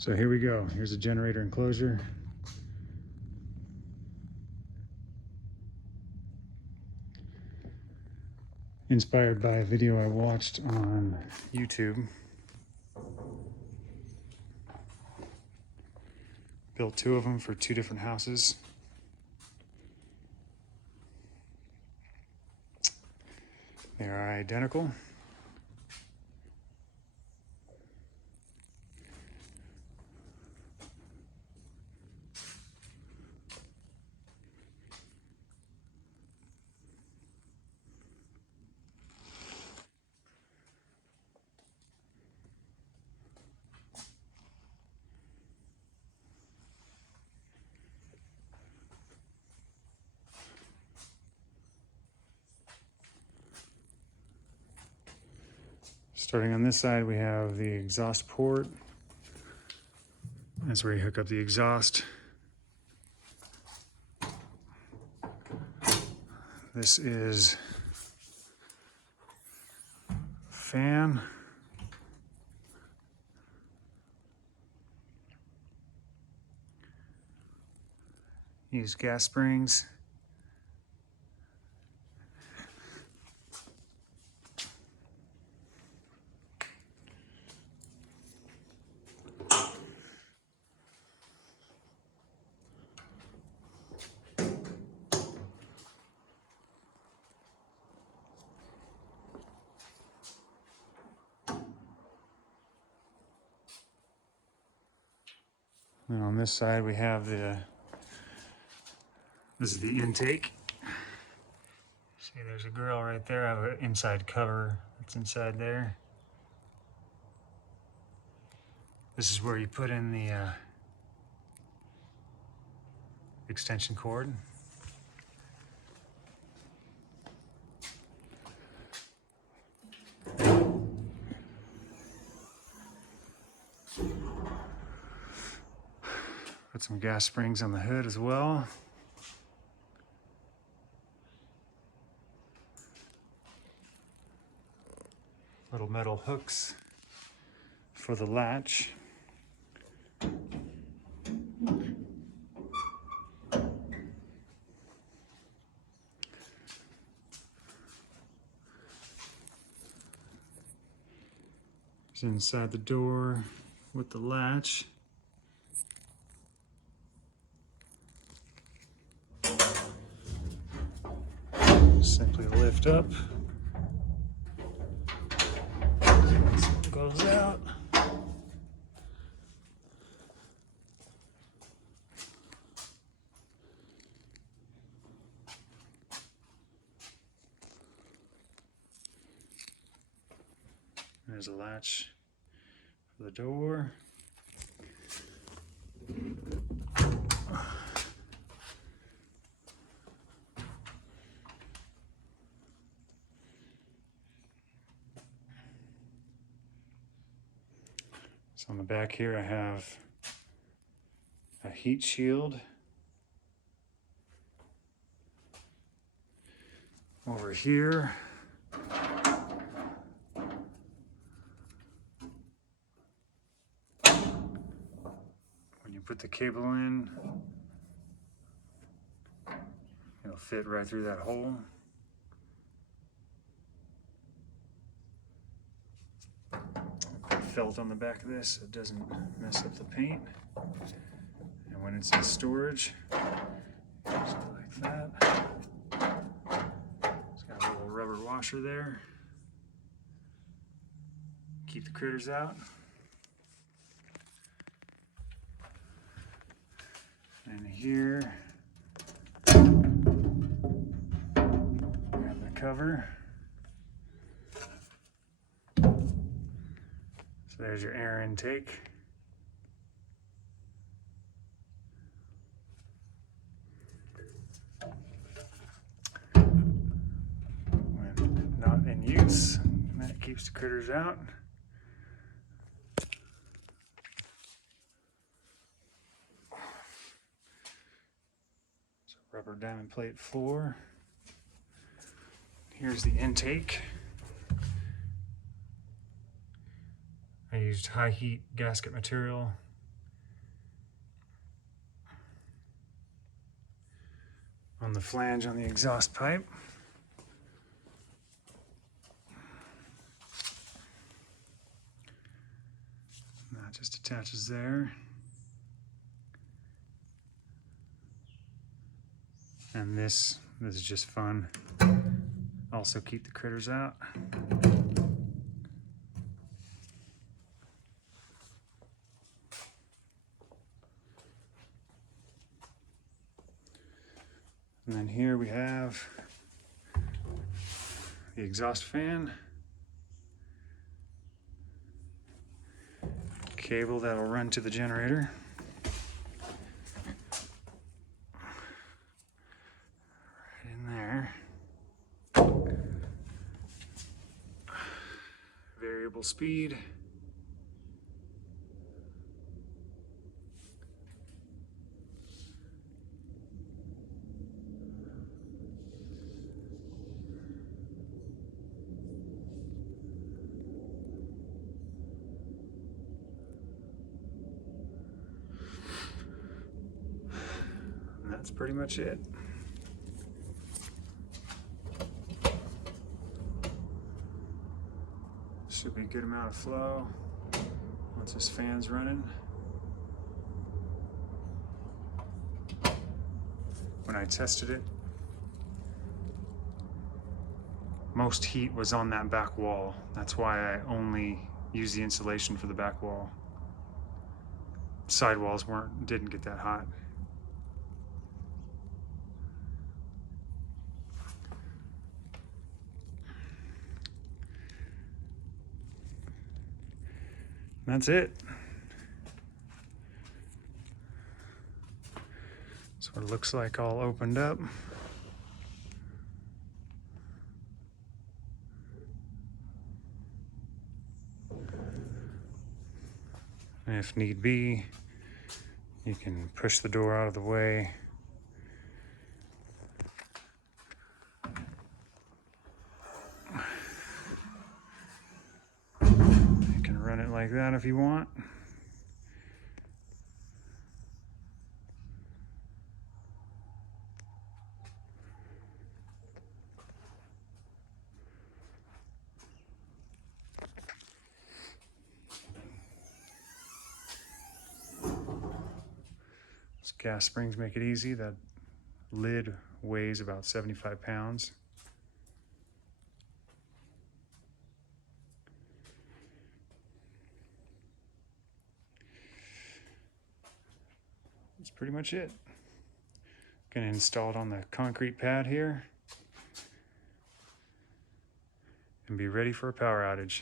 So here we go. Here's a generator enclosure. Inspired by a video I watched on YouTube. Built two of them for two different houses. They are identical. Starting on this side, we have the exhaust port. That's where you hook up the exhaust. This is fan. Use gas springs. And on this side we have this is the intake. See, there's a grill right there. I have an inside cover that's inside there. This is where you put in the extension cord. Put some gas springs on the hood as well. Little metal hooks for the latch. It's inside the door with the latch. Simply lift up. It goes out. There's a latch for the door. So on the back here I have a heat shield. Over here when you put the cable in, it'll fit right through that hole. Felt on the back of this so it doesn't mess up the paint. And when it's in storage, just go like that. It's got a little rubber washer there. Keep the critters out. And here, grab the cover. So there's your air intake. When not in use, that keeps the critters out. Rubber diamond plate floor. Here's the intake. I used high heat gasket material on the flange on the exhaust pipe. That just attaches there. And this is just fun. Also keep the critters out. And then here we have the exhaust fan, cable that'll run to the generator. Right in there. Variable speed. And that's pretty much it. Should be a good amount of flow once this fan's running. When I tested it, most heat was on that back wall. That's why I only use the insulation for the back wall. Side walls didn't get that hot. That's it. That's what it looks like all opened up. And if need be, you can push the door out of the way. You can run it like that if you want. Those gas springs make it easy. That lid weighs about 75 pounds. That's pretty much it. Gonna install it on the concrete pad here and be ready for a power outage.